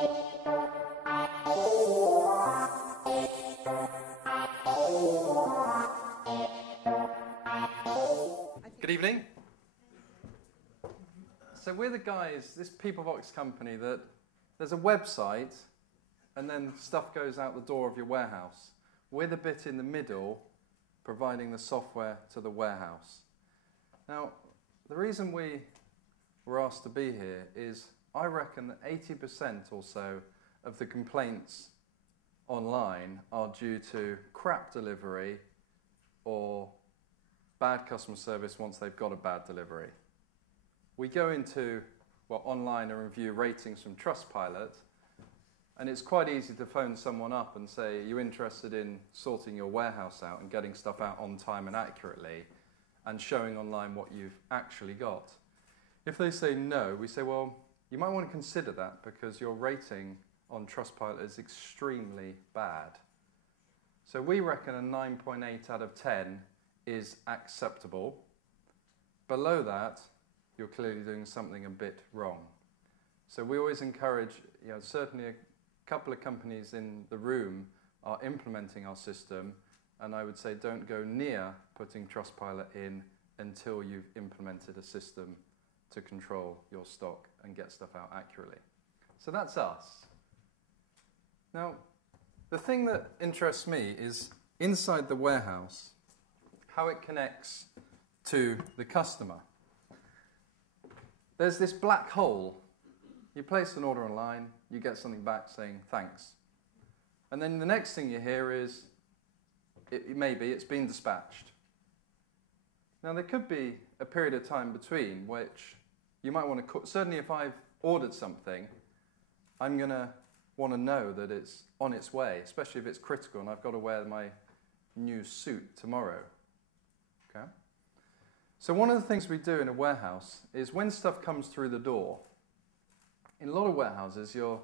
Good evening. So we're the guys, this Peoplevox company, that there's a website and then stuff goes out the door of your warehouse. We're the bit in the middle providing the software to the warehouse. Now, the reason we were asked to be here is I reckon that 80% or so of the complaints online are due to crap delivery or bad customer service once they've got a bad delivery. We go into online and review ratings from Trustpilot, and it's quite easy to phone someone up and say, are you interested in sorting your warehouse out and getting stuff out on time and accurately and showing online what you've actually got? If they say no, we say, well, you might want to consider that because your rating on Trustpilot is extremely bad. So we reckon a 9.8 out of 10 is acceptable. Below that, you're clearly doing something a bit wrong. So we always encourage, certainly a couple of companies in the room are implementing our system, and I would say don't go near putting Trustpilot in until you've implemented a system to control your stock and get stuff out accurately. So that's us. Now, the thing that interests me is inside the warehouse, how it connects to the customer. There's this black hole. You place an order online, you get something back saying thanks. And then the next thing you hear is, it's been dispatched. Now there could be a period of time between which you might want to, certainly if I've ordered something, I'm going to want to know that it's on its way, especially if it's critical and I've got to wear my new suit tomorrow. Okay? So one of the things we do in a warehouse is when stuff comes through the door, in a lot of warehouses you're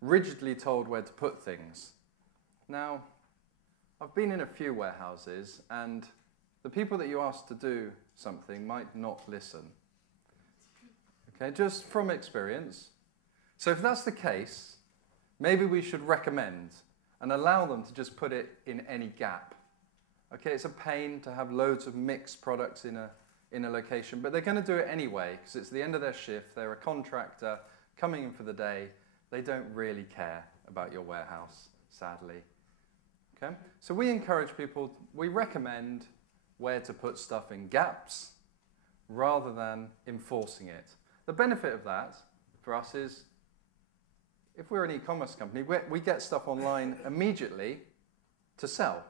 rigidly told where to put things. Now, I've been in a few warehouses and the people that you ask to do something might not listen. Okay, just from experience. So if that's the case, maybe we should recommend and allow them to just put it in any gap. Okay, it's a pain to have loads of mixed products in a location, but they're going to do it anyway because it's the end of their shift, they're a contractor coming in for the day, they don't really care about your warehouse, sadly. Okay? So we encourage people, we recommend where to put stuff in gaps rather than enforcing it. The benefit of that for us is if we're an e-commerce company, we get stuff online immediately to sell.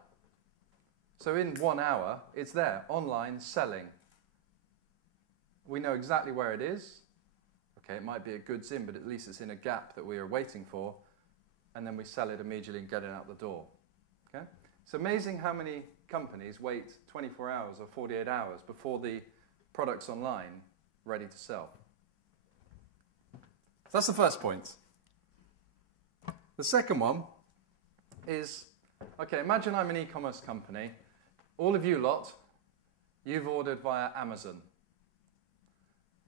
So in 1 hour, it's there, online, selling. We know exactly where it is. Okay, it might be a goods in, but at least it's in a gap that we are waiting for, and then we sell it immediately and get it out the door. Okay? It's amazing how many companies wait 24 hours or 48 hours before the product's online, ready to sell. So that's the first point. The second one is, okay, imagine I'm an e-commerce company. All of you lot, you've ordered via Amazon.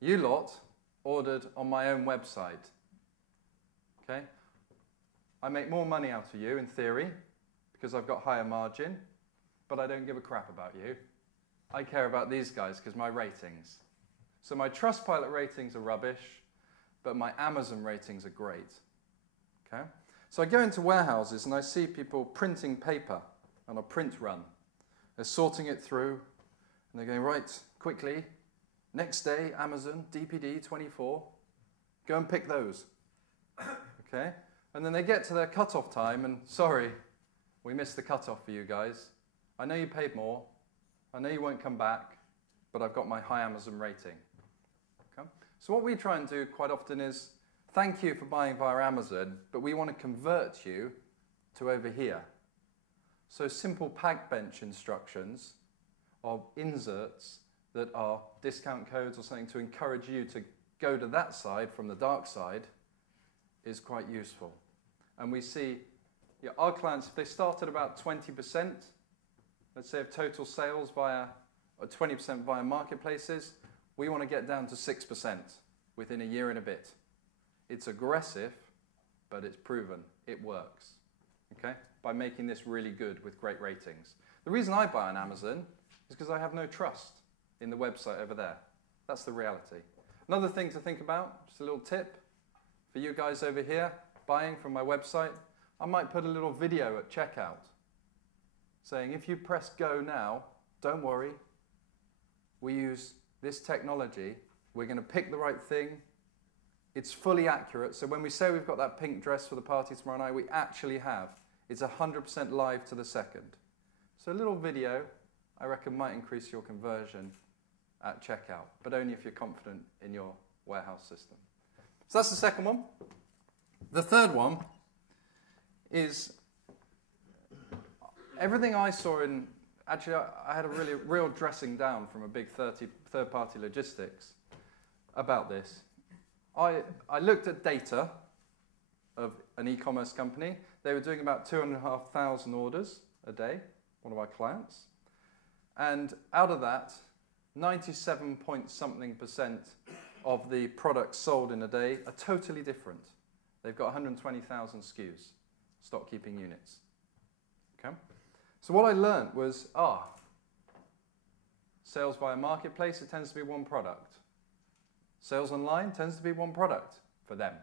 You lot ordered on my own website. Okay? I make more money out of you, in theory, because I've got higher margin, but I don't give a crap about you. I care about these guys because my ratings. So my Trustpilot ratings are rubbish, but my Amazon ratings are great. Okay? So I go into warehouses and I see people printing paper on a print run. They're sorting it through, and they're going, right, quickly, next day, Amazon, DPD 24, go and pick those. Okay? And then they get to their cutoff time, and sorry, we missed the cutoff for you guys. I know you paid more, I know you won't come back, but I've got my high Amazon rating. Okay? So what we try and do quite often is, thank you for buying via Amazon, but we want to convert you to over here. So simple pack bench instructions or inserts that are discount codes or something to encourage you to go to that side from the dark side is quite useful. And we see our clients, if they start at about 20%, let's say of total sales via, or 20% via marketplaces, we want to get down to 6% within a year and a bit. It's aggressive, but it's proven. It works, okay? By making this really good with great ratings. The reason I buy on Amazon is because I have no trust in the website over there. That's the reality. Another thing to think about, just a little tip for you guys over here, buying from my website, I might put a little video at checkout saying, if you press go now, don't worry, we use this technology, we're going to pick the right thing, it's fully accurate, so when we say we've got that pink dress for the party tomorrow night, we actually have. It's 100% live to the second. So a little video, I reckon, might increase your conversion at checkout, but only if you're confident in your warehouse system. So that's the second one. The third one is everything I saw in, actually I had a really real dressing down from a big third-party logistics about this. I looked at data of an e-commerce company. They were doing about 2,500 orders a day, one of our clients. And out of that, 97 point something % of the products sold in a day are totally different. They've got 120,000 SKUs, stock keeping units. Okay? So what I learned was, sales via marketplace, it tends to be one product. Sales online tends to be one product for them.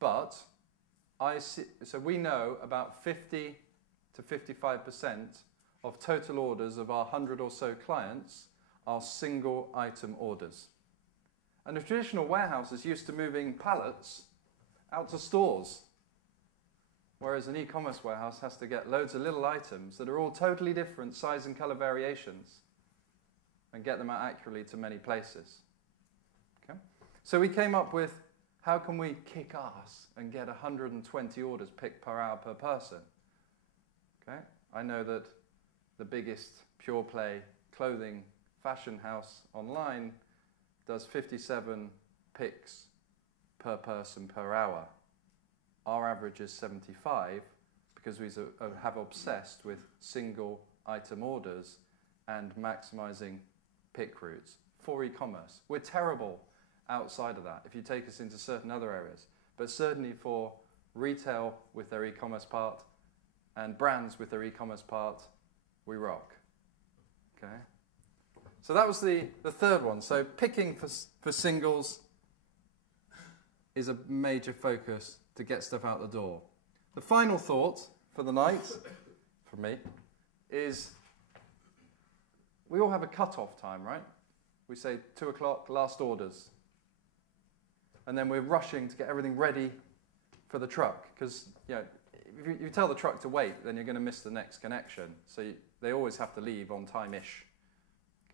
But so we know about 50 to 55% of total orders of our 100 or so clients are single item orders. And the traditional warehouse is used to moving pallets out to stores, whereas an e-commerce warehouse has to get loads of little items that are all totally different size and color variations and get them out accurately to many places. Okay? So we came up with, how can we kick ass and get 120 orders picked per hour per person? Okay? I know that the biggest pure play clothing fashion house online does 57 picks per person per hour. Our average is 75 because we have obsessed with single item orders and maximizing pick routes for e-commerce. We're terrible outside of that if you take us into certain other areas, but certainly for retail with their e-commerce part and brands with their e-commerce part, we rock. Okay? So that was the third one. So picking for singles is a major focus to get stuff out the door. The final thought for the night, for me, is we all have a cut-off time, right? We say 2 o'clock, last orders. And then we're rushing to get everything ready for the truck. Because if you tell the truck to wait, then you're going to miss the next connection. So they always have to leave on time-ish.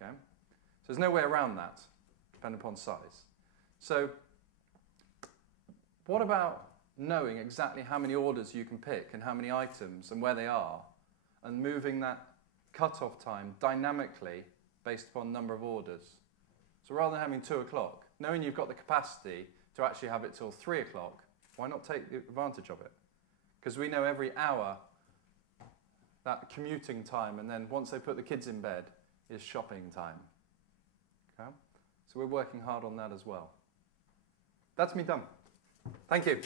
Okay? So there's no way around that, depending upon size. So what about knowing exactly how many orders you can pick and how many items and where they are, and moving that cut-off time dynamically based upon number of orders? So rather than having 2 o'clock, knowing you've got the capacity to actually have it till 3 o'clock, why not take advantage of it? Because we know every hour, that commuting time, and then once they put the kids in bed, is shopping time. Okay? So we're working hard on that as well. That's me done. Thank you.